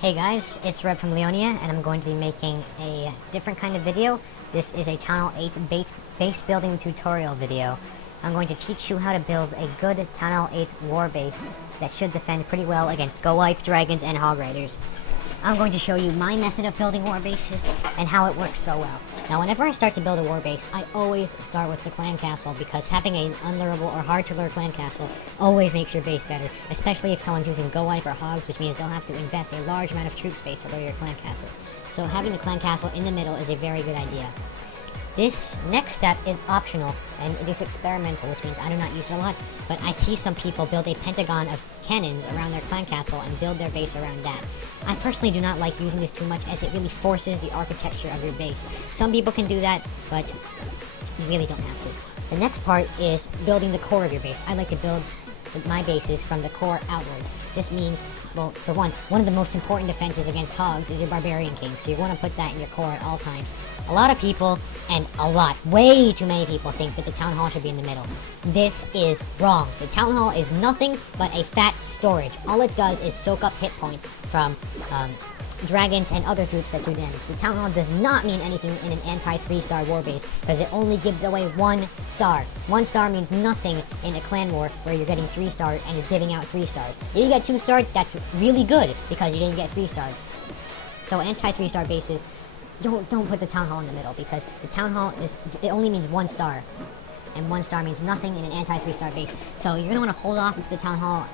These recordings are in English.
Hey guys, it's Red from Leonia, and I'm going to be making a different kind of video. This is a Town Hall 8 base building tutorial video. I'm going to teach you how to build a good Town Hall 8 war base that should defend pretty well against Go-Wipe, dragons, and hog riders. I'm going to show you my method of building war bases and how it works so well. Now, whenever I start to build a war base, I always start with the clan castle because having an unlurable or hard to lure clan castle always makes your base better, especially if someone's using Go-Wipe or hogs, which means they'll have to invest a large amount of troop space to lure your clan castle. So having the clan castle in the middle is a very good idea. This next step is optional, and it is experimental, which means I do not use it a lot, but I see some people build a pentagon of cannons around their clan castle and build their base around that. I personally do not like using this too much as it really forces the architecture of your base. Some people can do that, but you really don't have to. The next part is building the core of your base. I like to build my bases from the core outwards. This means, well, for one of the most important defenses against hogs is your barbarian king, so you want to put that in your core at all times. A lot of people, and way too many people, think that the town hall should be in the middle. This is wrong. The town hall is nothing but a fat storage. All it does is soak up hit points from dragons and other troops that do damage. The town hall does not mean anything in an anti-3-star war base because it only gives away 1 star. 1 star means nothing in a clan war where you're getting 3 stars and you're giving out 3 stars. If you get 2 stars, that's really good because you didn't get 3 stars. So anti-3-star bases, don't put the town hall in the middle because the town hall it only means 1 star. And 1 star means nothing in an anti-3-star base. So you're going to want to hold off into the town hall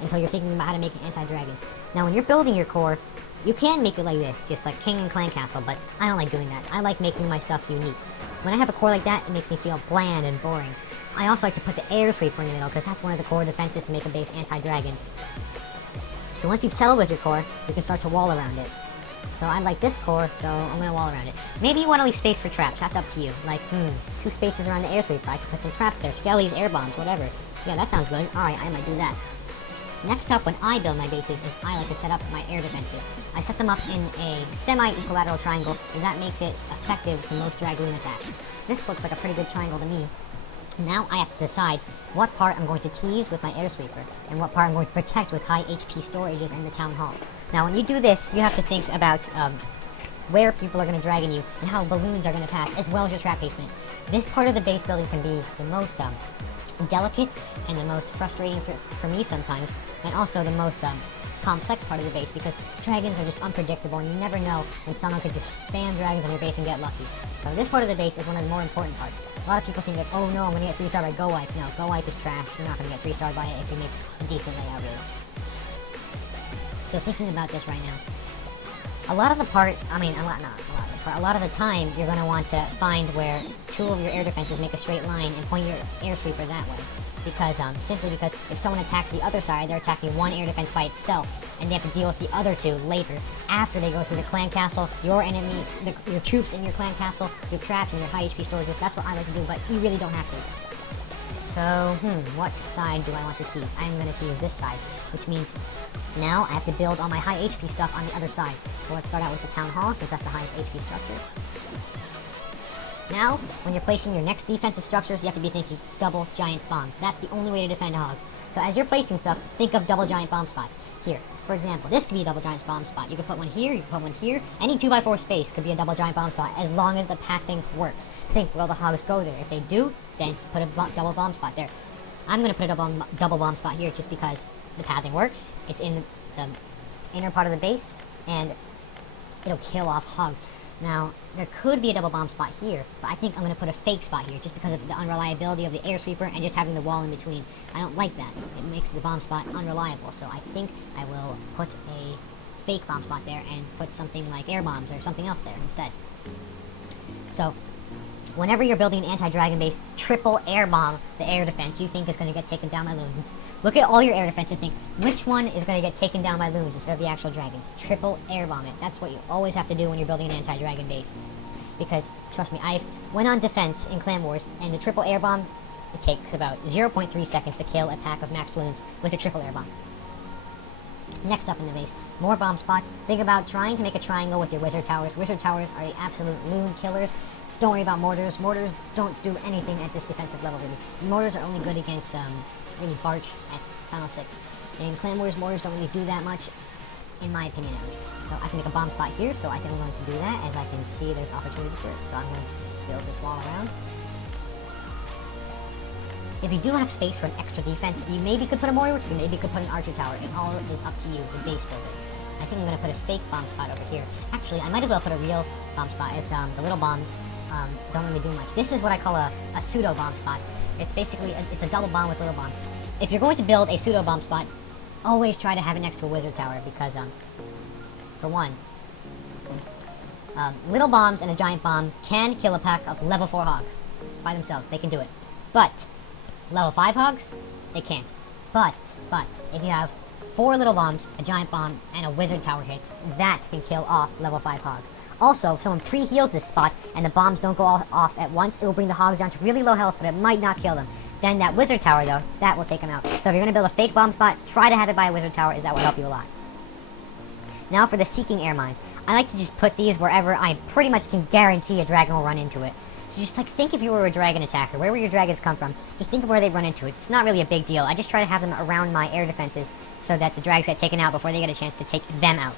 until you're thinking about how to make it anti-dragons. Now when you're building your core, you can make it like this, just like king and clan castle, but I don't like doing that. I like making my stuff unique. When I have a core like that, it makes me feel bland and boring. I also like to put the air sweeper in the middle, because that's one of the core defenses to make a base anti-dragon. So once you've settled with your core, you can start to wall around it. So I like this core, so I'm going to wall around it. Maybe you want to leave space for traps, that's up to you. Like, 2 spaces around the air sweeper, I could put some traps there, skellies, air bombs, whatever. Yeah, that sounds good. Alright, I might do that. Next up, when I build my bases, is I like to set up my air defenses. I set them up in a semi-equilateral triangle, because that makes it effective to most dragoon attacks. This looks like a pretty good triangle to me. Now I have to decide what part I'm going to tease with my air sweeper, and what part I'm going to protect with high HP storages in the town hall. Now when you do this, you have to think about where people are going to dragon you, and how balloons are going to pass, as well as your trap placement. This part of the base building can be the most delicate and the most frustrating for me sometimes, and also the most complex part of the base because dragons are just unpredictable and you never know when someone could just spam dragons on your base and get lucky. So this part of the base is one of the more important parts. A lot of people think that, oh no, I'm going to get 3-star by Go-Wipe. No, Go-Wipe is trash. You're not going to get 3-star by it if you make a decent layout really. So thinking about this right now, a lot of the time, you're going to want to find where 2 of your air defenses make a straight line and point your air sweeper that way. Because, simply because if someone attacks the other side, they're attacking 1 air defense by itself, and they have to deal with the other 2 later, after they go through the clan castle, your enemy, your troops in your clan castle, your traps, and your high HP storages. That's what I like to do, but you really don't have to. So, what side do I want to tease? I'm going to tease this side, which means now I have to build all my high HP stuff on the other side. So let's start out with the town hall, since that's the highest HP structure. Now, when you're placing your next defensive structures, you have to be thinking double giant bombs. That's the only way to defend hogs. So as you're placing stuff, think of double giant bomb spots. Here, for example, this could be a double giant bomb spot. You can put one here, you can put one here. Any 2x4 space could be a double giant bomb spot, as long as the pathing works. Think, will the hogs go there? If they do, then put a double bomb spot there. I'm going to put a double bomb spot here just because the pathing works. It's in the inner part of the base, and it'll kill off hogs. Now, there could be a double bomb spot here, but I think I'm going to put a fake spot here just because of the unreliability of the air sweeper and just having the wall in between. I don't like that. It makes the bomb spot unreliable, so I think I will put a fake bomb spot there and put something like air bombs or something else there instead. So, whenever you're building an anti-dragon base, triple air bomb the air defense you think is going to get taken down by loons. Look at all your air defense and think, which one is going to get taken down by loons instead of the actual dragons? Triple air bomb it. That's what you always have to do when you're building an anti-dragon base. Because, trust me, I've went on defense in Clan Wars, and the triple air bomb, it takes about 0.3 seconds to kill a pack of max loons with a triple air bomb. Next up in the base, more bomb spots. Think about trying to make a triangle with your wizard towers. Wizard towers are the absolute loon killers. Don't worry about mortars. Mortars don't do anything at this defensive level, really. Mortars are only good against, really Barch at Final 6. In Clan Wars, mortars don't really do that much. in my opinion at least. So I can make a bomb spot here, so I think I'm going to do that, as I can see there's opportunity for it. So I'm going to just build this wall around. If you do have space for an extra defense, you maybe could put a mortar, you maybe could put an archer tower. It all is up to you, the base builder. I think I'm going to put a fake bomb spot over here. Actually, I might as well put a real bomb spot, as the little bombs don't really do much. This is what I call a pseudo bomb spot. It's basically, it's a double bomb with little bombs. If you're going to build a pseudo bomb spot, always try to have it next to a wizard tower, because, for one, little bombs and a giant bomb can kill a pack of level 4 hogs by themselves. They can do it. But level 5 hogs, they can't. But, if you have 4 little bombs, a giant bomb, and a wizard tower hit, that can kill off level 5 hogs. Also, if someone pre-heals this spot, and the bombs don't go off at once, it will bring the hogs down to really low health, but it might not kill them. Then that wizard tower, though, that will take them out. So if you're going to build a fake bomb spot, try to have it by a wizard tower, as that will help you a lot. Now for the seeking air mines. I like to just put these wherever I pretty much can guarantee a dragon will run into it. So just like think if you were a dragon attacker, where will your dragons come from? Just think of where they run into it. It's not really a big deal. I just try to have them around my air defenses so that the drags get taken out before they get a chance to take them out.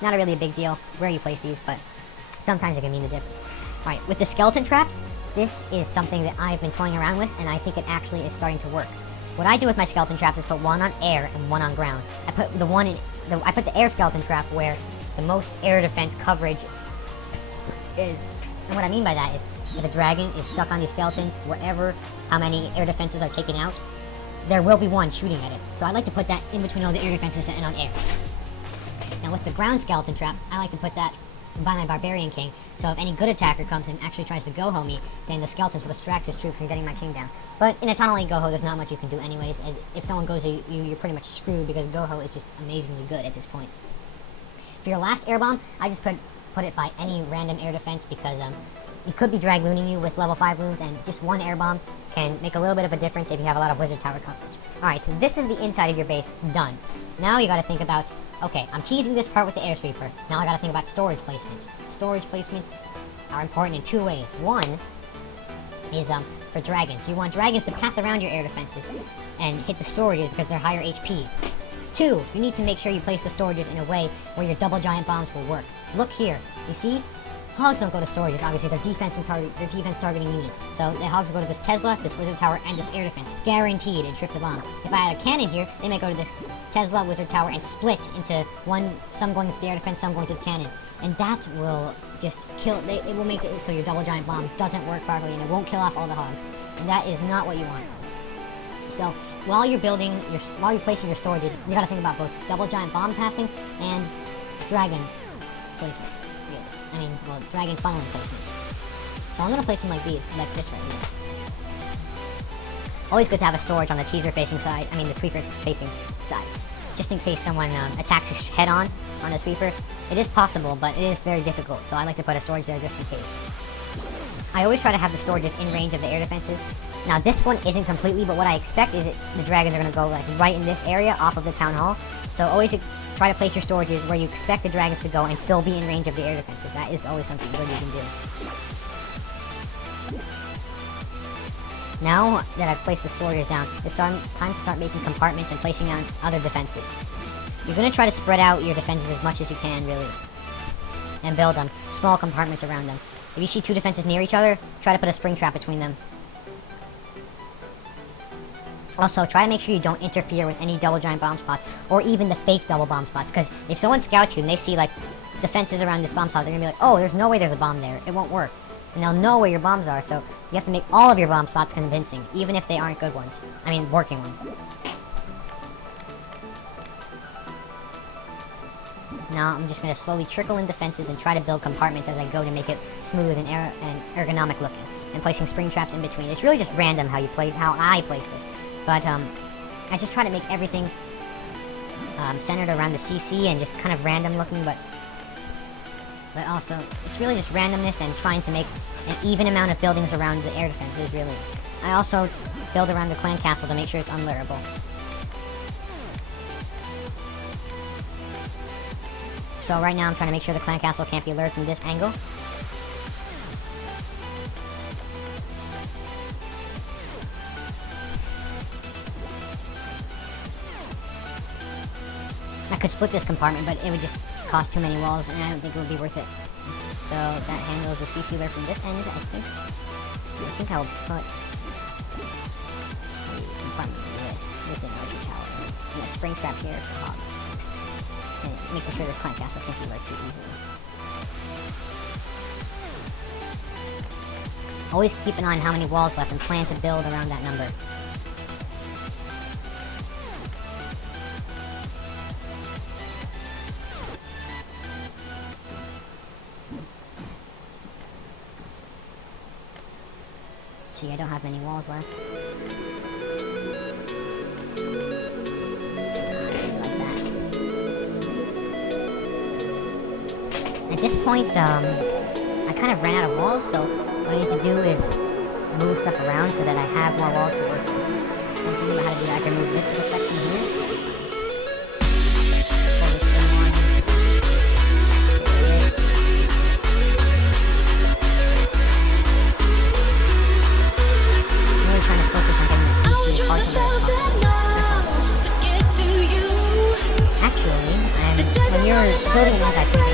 Not a really a big deal where you place these, but sometimes it can mean the difference. Alright, with the skeleton traps, this is something that I've been toying around with, and I think it actually is starting to work. What I do with my skeleton traps is put one on air and one on ground. I put the air skeleton trap where the most air defense coverage is. And what I mean by that is, if a dragon is stuck on these skeletons, wherever how many air defenses are taken out, there will be one shooting at it. So I like to put that in between all the air defenses and on air. Now with the ground skeleton trap, I like to put that by my barbarian king, so if any good attacker comes and actually tries to go-ho me, then the skeletons will distract his troops from getting my king down. But in a Tunnel 8 go-ho, there's not much you can do anyways, and if someone goes to you, you're pretty much screwed, because go-ho is just amazingly good at this point. For your last air bomb, I just put it by any random air defense, because you could be drag looning you with level 5 loons, and just one air bomb can make a little bit of a difference if you have a lot of wizard tower coverage. Alright, so this is the inside of your base done. Now you gotta think about, okay, I'm teasing this part with the air sweeper. Now I gotta think about storage placements. Storage placements are important in 2 ways. One is for dragons. You want dragons to path around your air defenses and hit the storages because they're higher HP. 2, you need to make sure you place the storages in a way where your double giant bombs will work. Look here, you see? Hogs don't go to storages, obviously, they're defense targeting units. So the hogs will go to this Tesla, this wizard tower, and this air defense. Guaranteed and trip the bomb. If I had a cannon here, they might go to this Tesla, wizard tower, and split into one, some going to the air defense, some going to the cannon. And that will just kill, it will make it so your double giant bomb doesn't work properly, and it won't kill off all the hogs. And that is not what you want. So, while you're placing your storages, you gotta think about both double giant bomb pathing and dragon placements. Dragon funneling placements. So I'm gonna place them like this right here. Always good to have a storage on the teaser facing side, the sweeper facing side. Just in case someone attacks you head on the sweeper. It is possible, but it is very difficult, so I like to put a storage there just in case. I always try to have the storages in range of the air defenses. Now this one isn't completely, but what I expect is that the dragons are gonna go like right in this area off of the town hall. So always try to place your storages where you expect the dragons to go and still be in range of the air defenses. That is always something good you can do. Now that I've placed the storages down, it's time to start making compartments and placing on other defenses. You're going to try to spread out your defenses as much as you can, really. And build them. Small compartments around them. If you see 2 defenses near each other, try to put a spring trap between them. Also, try to make sure you don't interfere with any double giant bomb spots, or even the fake double bomb spots, because if someone scouts you and they see, like, defenses around this bomb spot, they're gonna be like, oh, there's no way there's a bomb there. It won't work. And they'll know where your bombs are, so you have to make all of your bomb spots convincing, even if they aren't good ones. Working ones. Now, I'm just gonna slowly trickle in defenses and try to build compartments as I go to make it smooth and ergonomic looking. And placing spring traps in between. It's really just random how I place this. But, I just try to make everything centered around the CC and just kind of random looking, but also, it's really just randomness and trying to make an even amount of buildings around the air defenses, really. I also build around the clan castle to make sure it's unlairable. So right now I'm trying to make sure the clan castle can't be lured from this angle. Now could split this compartment, but it would just cost too many walls, and I don't think it would be worth it. So that handles the sea sealer from this end, I think. I think I'll put a compartment with an archer tower and a spring trap here for hogs. And making sure this plant castle can't be like too easily. Always keep an eye on how many walls left and plan to build around that number. See, I don't have many walls left. Like that. At this point, I kind of ran out of walls, so what I need to do is move stuff around so that I have more walls to work with. So I'm thinking about how to do that. I can move this little section here. Pull this thing on. I'm really trying to focus on getting the CC parts of it. Actually, when you're building an anti-hog,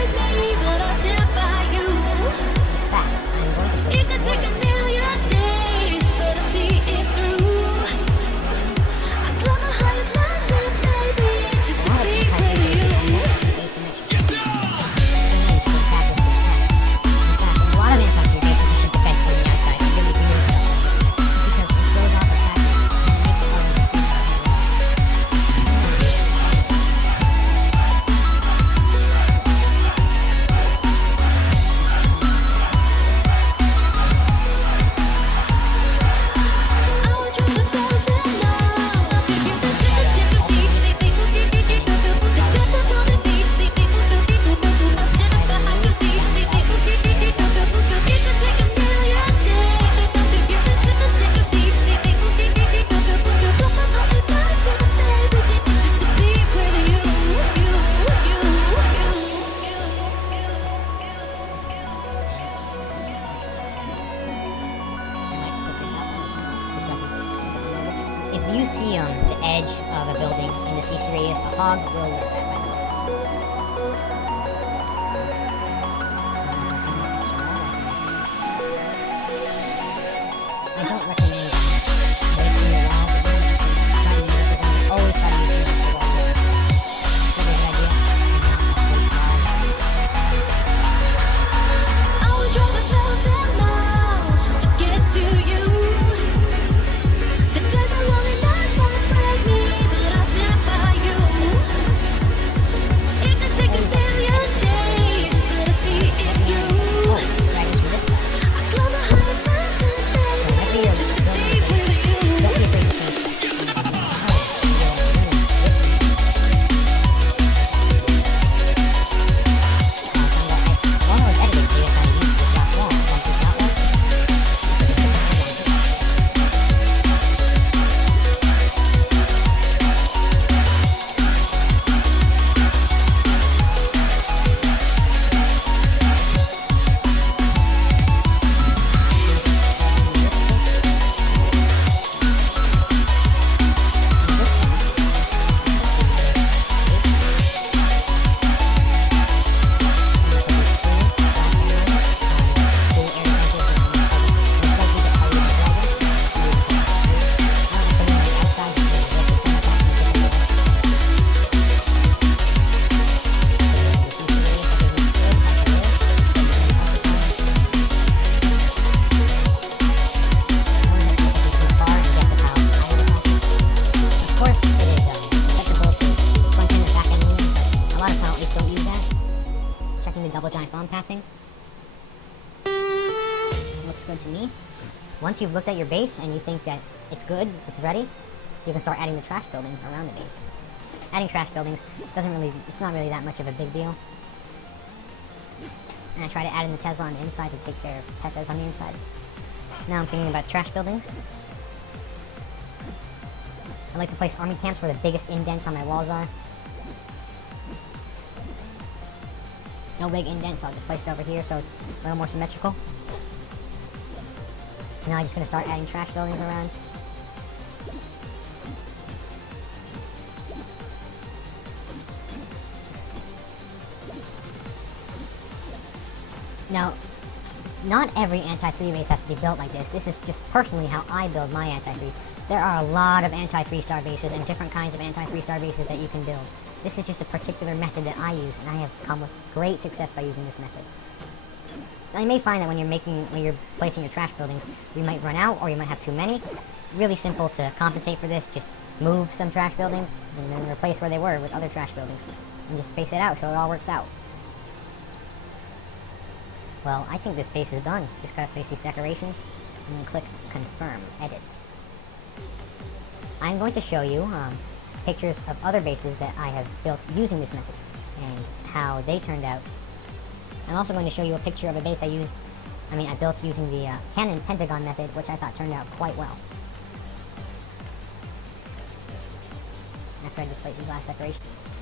if you see the edge of a building in the CC radius, a hog will let that right away. I don't recommend breaking the walls. Always try to use the extra walls. It's a good idea. I would drive 1,000 miles just to get to you. The days are lonely nights might break me, but I'll stand by you. It could take a billion days, but I see it through. Dragons from this side. I climb the highest mountain, baby, just to be with you. Don't be afraid to change stuff. While I was editing this, I used this last wall. Want this last wall? Double giant bomb pathing. Looks good to me. Once you've looked at your base and you think that it's good, it's ready, you can start adding the trash buildings around the base. Adding trash buildings it's not really that much of a big deal. And I try to add in the Tesla on the inside to take care of Pethas on the inside. Now I'm thinking about trash buildings. I like to place army camps where the biggest indents on my walls are. No big indent, so I'll just place it over here so it's a little more symmetrical. Now I'm just going to start adding trash buildings around. Now, not every anti-3 base has to be built like this. This is just personally how I build my anti-3s. There are a lot of anti-3-star bases and different kinds of anti-3-star bases that you can build. This is just a particular method that I use, and I have come with great success by using this method. Now, you may find that when you're placing your trash buildings, you might run out or you might have too many. Really simple to compensate for this. Just move some trash buildings and then replace where they were with other trash buildings. And just space it out so it all works out. Well, I think this base is done. Just gotta place these decorations and then click confirm, edit. I'm going to show you pictures of other bases that I have built using this method and how they turned out. I'm also going to show you a picture of a base I built using the cannon pentagon method, which I thought turned out quite well. After I just place these last decorations.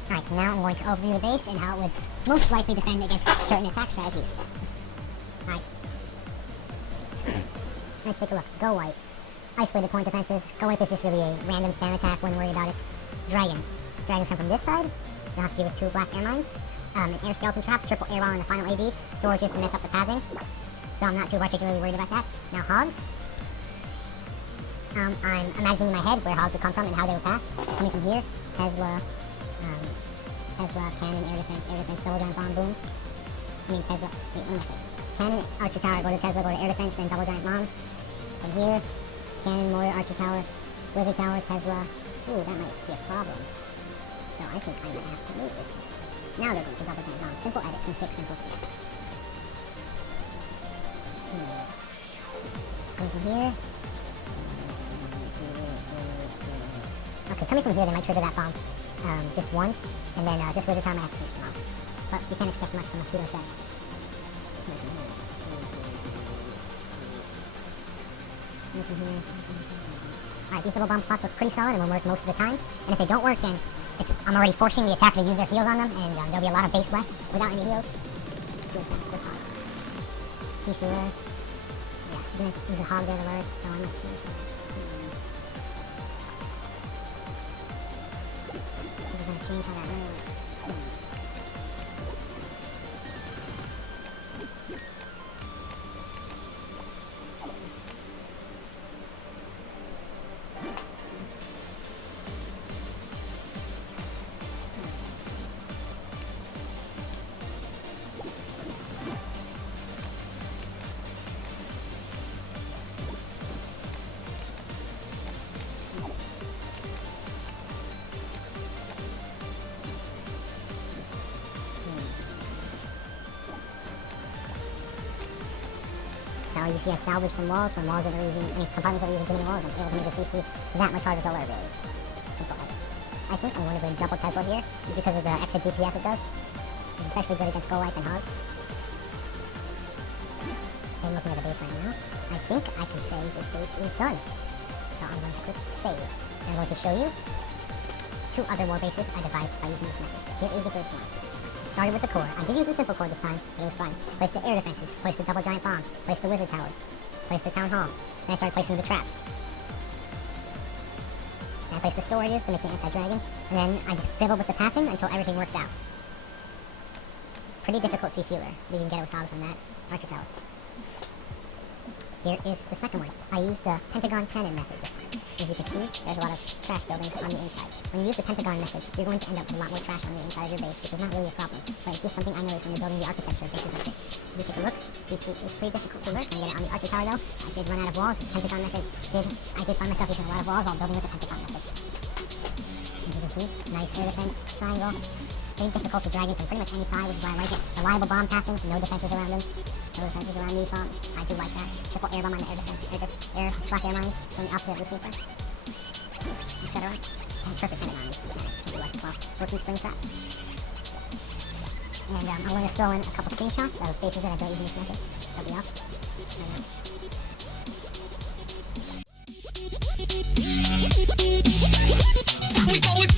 Alright, now I'm going to overview the base and how it would most likely defend against certain attack strategies. Alright. Let's take a look. Go white. Isolated point defenses. Go white is just really a random spam attack, wouldn't worry about it. Dragons. Dragons come from this side. You'll have to deal with 2 black air mines. An air skeleton trap, triple air wall in the final AD. Storages to mess up the pathing. So I'm not too particularly worried about that. Now hogs. I'm imagining in my head where hogs would come from and how they would path. Coming from here, Tesla, cannon, air defense, double giant bomb, boom. Tesla, wait, what am I saying? Cannon, archer tower, go to Tesla, go to air defense, then double giant bomb. From here, cannon, mortar, archer tower, wizard tower, Tesla. Ooh, that might be a problem. So I think I might have to move this Tesla. Now they're going to double giant bomb. Simple edits and fix simple things. Coming from here. Okay, coming from here, they might trigger that bomb just once, and then this wizard tower might have to finish them off. But you can't expect much from a pseudo set. Alright, these double bomb spots look pretty solid and will work most of the time. And if they don't work, then I'm already forcing the attacker to use their heals on them, and there'll be a lot of base left without any heals. See what's happening with hogs. Sea sewer. Yeah, I'm gonna use a hog there to lure it, so I'm gonna choose that. I'm gonna change how that really works. So you see I salvaged some walls from walls that are using, compartments that are using too many walls. I was able to make the CC that much harder to load, really. Simple edit. I think I'm going to go double Tesla here, just because of the extra DPS it does. Which is especially good against Go Life and Hogs. I'm looking at the base right now. I think I can say this base is done. So I'm going to click save. And I'm going to show you 2 other war bases I devised by using this method. Here is the first one. Started with the core. I did use the simple core this time, but it was fun. Placed the air defenses, placed the double giant bombs, placed the wizard towers, placed the town hall. Then I started placing the traps. Then I placed the storages to make the anti-dragon, and then I just fiddled with the pathing until everything worked out. Pretty difficult CC lure. We can get it with hogs on that. Archer tower. Here is the second one. I used the pentagon cannon method this time. As you can see, there's a lot of trash buildings on the inside. When you use the pentagon method, you're going to end up with a lot more trash on the inside of your base, which is not really a problem. But it's just something I noticed when you're building the architecture of bases like this. If you take a look, CC is pretty difficult to work. I'm going to get it on the archer tower though. I did run out of walls. The pentagon method I did find myself using a lot of walls while building with the pentagon method. As you can see, nice air defense triangle. Pretty difficult to drag in from pretty much any side, which is why I like it. Reliable bomb pathing, no defenses around them. No defenses around these bombs. I do like that. Triple air bomb on the air defense, black air mines from the opposite of the sweeper, etc. And perfect pentagon on this sweeper. I do like as well. Working spring traps. And I'm going to throw in a couple screenshots of bases that I built using this method. That'll be up. We going. We going.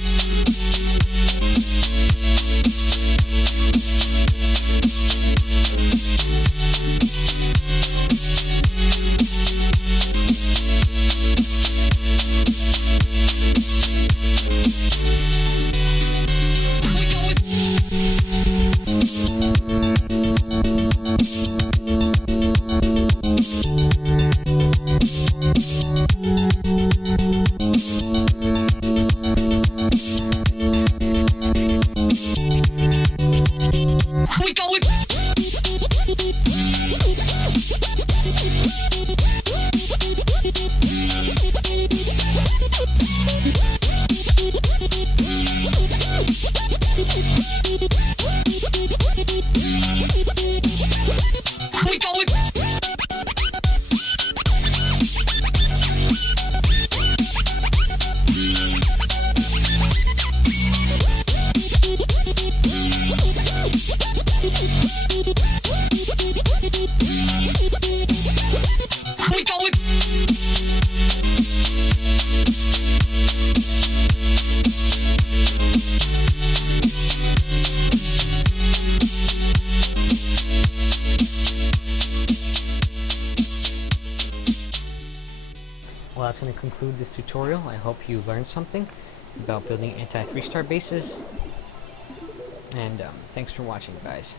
that's going to conclude this tutorial. I hope you learned something about building anti-3-star bases. And thanks for watching, guys.